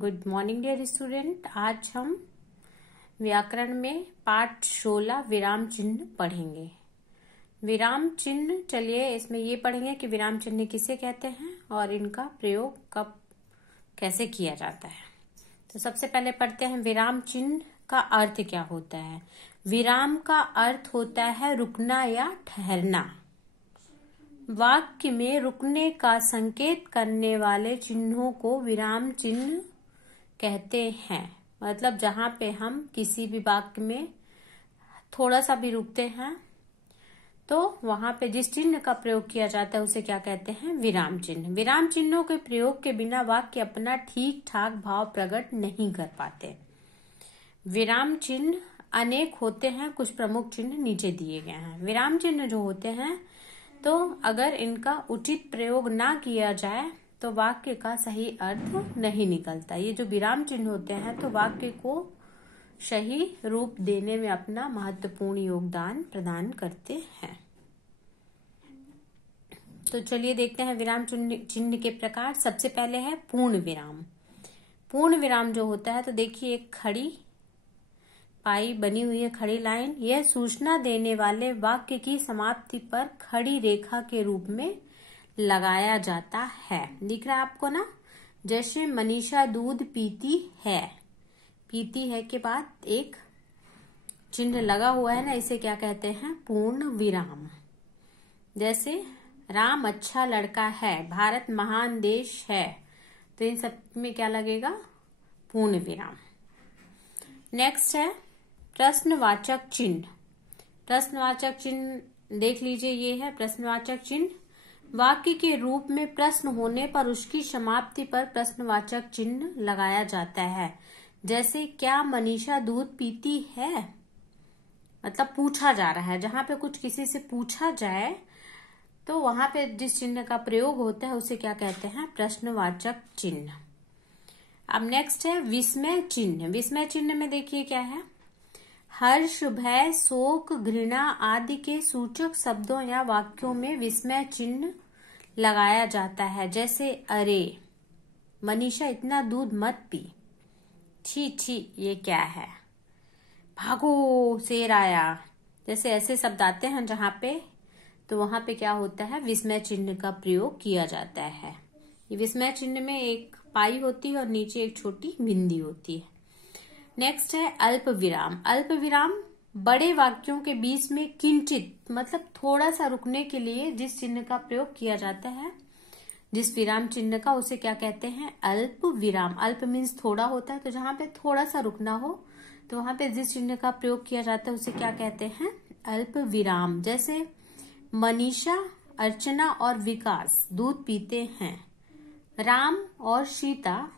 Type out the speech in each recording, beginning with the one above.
Good morning dear student. आज हम व्याकरण में पाठ 16 विराम चिन्ह पढ़ेंगे। विराम चिन्ह, चलिए इसमें ये पढ़ेंगे कि विराम चिन्ह किसे कहते हैं और इनका प्रयोग कब कैसे किया जाता है। तो सबसे पहले पढ़ते हैं विराम चिन्ह का अर्थ क्या होता है। विराम का अर्थ होता है रुकना या ठहरना। वाक्य में रुकने का संकेत करने वाले चिन्हों को विराम चिन्ह कहते हैं। मतलब जहां पे हम किसी भी वाक्य में थोड़ा सा भी रुकते हैं तो वहां पे जिस चिन्ह का प्रयोग किया जाता है उसे क्या कहते हैं, विराम चिन्ह। विराम चिन्हों के प्रयोग के बिना वाक्य अपना ठीक ठाक भाव प्रकट नहीं कर पाते। विराम चिन्ह अनेक होते हैं, कुछ प्रमुख चिन्ह नीचे दिए गए हैं। विराम चिन्ह जो होते हैं तो अगर इनका उचित प्रयोग ना किया जाए तो वाक्य का सही अर्थ नहीं निकलता। ये जो विराम चिन्ह होते हैं तो वाक्य को सही रूप देने में अपना महत्वपूर्ण योगदान प्रदान करते हैं। तो चलिए देखते हैं विराम चिन्ह के प्रकार। सबसे पहले है पूर्ण विराम। पूर्ण विराम जो होता है तो देखिए एक खड़ी पाई बनी हुई है, खड़ी लाइन। यह सूचना देने वाले वाक्य की समाप्ति पर खड़ी रेखा के रूप में लगाया जाता है। दिख रहा है आपको ना, जैसे मनीषा दूध पीती है। पीती है के बाद एक चिन्ह लगा हुआ है ना, इसे क्या कहते हैं, पूर्ण विराम। जैसे राम अच्छा लड़का है, भारत महान देश है, तो इन सब में क्या लगेगा, पूर्ण विराम। नेक्स्ट है प्रश्नवाचक चिन्ह। प्रश्नवाचक चिन्ह देख लीजिए, ये है प्रश्नवाचक चिन्ह। वाक्य के रूप में प्रश्न होने पर उसकी समाप्ति पर प्रश्नवाचक चिन्ह लगाया जाता है। जैसे क्या मनीषा दूध पीती है, मतलब पूछा जा रहा है। जहां पे कुछ किसी से पूछा जाए तो वहां पे जिस चिन्ह का प्रयोग होता है उसे क्या कहते हैं, प्रश्नवाचक चिन्ह। अब नेक्स्ट है विस्मय चिन्ह। विस्मय चिन्ह में देखिए क्या है, हर्ष, भय, शोक, घृणा आदि के सूचक शब्दों या वाक्यों में विस्मय चिन्ह लगाया जाता है। जैसे अरे मनीषा इतना दूध मत पी, छी छी ये क्या है, भागो शेर आया। जैसे ऐसे शब्द आते हैं जहां पे, तो वहां पे क्या होता है, विस्मय चिन्ह का प्रयोग किया जाता है। ये विस्मय चिन्ह में एक पाई होती है और नीचे एक छोटी बिंदी होती है। नेक्स्ट है अल्प विराम। अल्प विराम बड़े वाक्यों के बीच में किंचित मतलब थोड़ा सा रुकने के लिए जिस चिन्ह का प्रयोग किया जाता है, जिस विराम चिन्ह का, उसे क्या कहते हैं, अल्प विराम। अल्प मीन्स थोड़ा होता है, तो जहां पे थोड़ा सा रुकना हो तो वहां पे जिस चिन्ह का प्रयोग किया जाता है उसे क्या कहते हैं, अल्प विराम। जैसे मनीषा, अर्चना और विकास दूध पीते हैं, राम और सीता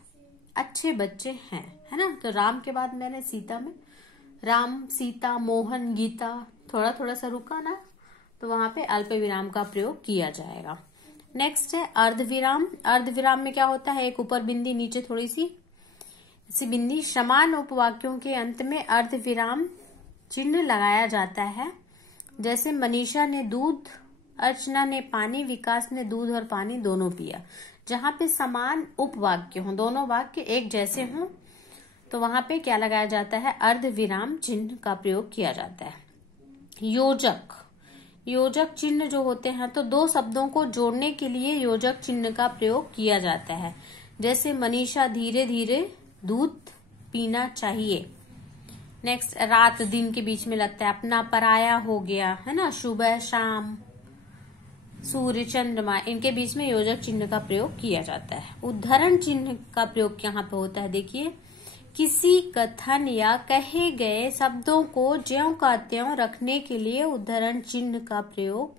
अच्छे बच्चे हैं, है ना। तो राम के बाद मैंने सीता में राम, सीता, मोहन, गीता, थोड़ा थोड़ा सा रुका ना, तो वहां पे अल्प विराम का प्रयोग किया जाएगा। नेक्स्ट है अर्ध विराम। अर्ध विराम में क्या होता है, एक ऊपर बिंदी, नीचे थोड़ी सी बिंदी। समान उपवाक्यों के अंत में अर्ध विराम चिन्ह लगाया जाता है। जैसे मनीषा ने दूध, अर्चना ने पानी, विकास ने दूध और पानी दोनों पिया। जहां पे समान उपवाक्य हो, दोनों वाक्य एक जैसे हों, तो वहां पे क्या लगाया जाता है, अर्ध विराम चिन्ह का प्रयोग किया जाता है। योजक। योजक चिन्ह जो होते हैं तो दो शब्दों को जोड़ने के लिए योजक चिन्ह का प्रयोग किया जाता है। जैसे मनीषा धीरे धीरे दूध पीना चाहिए। नेक्स्ट रात दिन के बीच में लगता है, अपना पराया हो गया, है ना। सुबह शाम, सूर्य, चंद्रमा, इनके बीच में योजक चिन्ह का प्रयोग किया जाता है। उद्धरण चिन्ह का प्रयोग यहाँ पे होता है। देखिए किसी कथन या कहे गए शब्दों को ज्यों का त्यों रखने के लिए उद्धरण चिन्ह का प्रयोग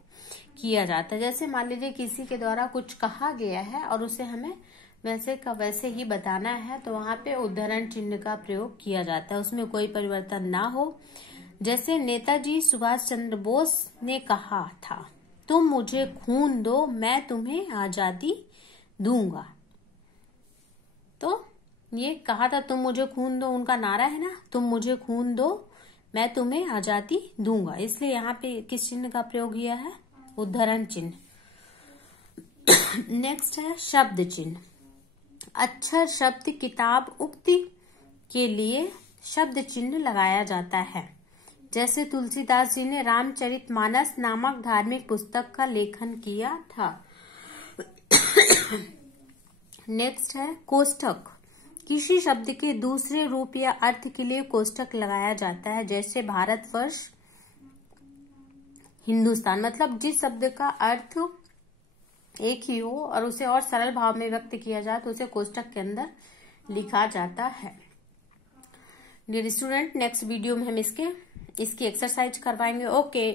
किया जाता है। जैसे मान लीजिए किसी के द्वारा कुछ कहा गया है और उसे हमें वैसे का वैसे ही बताना है, तो वहां पे उद्धरण चिन्ह का प्रयोग किया जाता है, उसमें कोई परिवर्तन ना हो। जैसे नेताजी सुभाष चंद्र बोस ने कहा था, तुम मुझे खून दो मैं तुम्हें आजादी दूंगा। तो ये कहा था तुम मुझे खून दो, उनका नारा है ना, तुम मुझे खून दो मैं तुम्हें आजादी दूंगा। इसलिए यहाँ पे किस चिन्ह का प्रयोग किया है, उद्धरण चिन्ह। नेक्स्ट है शब्द चिन्ह। अक्षर शब्द किताब उक्ति के लिए शब्द चिन्ह लगाया जाता है। जैसे तुलसीदास जी ने रामचरितमानस नामक धार्मिक पुस्तक का लेखन किया था। नेक्स्ट है कोष्ठक। किसी शब्द के दूसरे रूप या अर्थ के लिए कोष्ठक लगाया जाता है। जैसे भारतवर्ष, हिंदुस्तान। मतलब जिस शब्द का अर्थ एक ही हो और उसे और सरल भाव में व्यक्त किया जाए तो उसे कोष्ठक के अंदर लिखा जाता है। डियर स्टूडेंट, नेक्स्ट वीडियो में हम इसकी एक्सरसाइज करवाएंगे। ओके।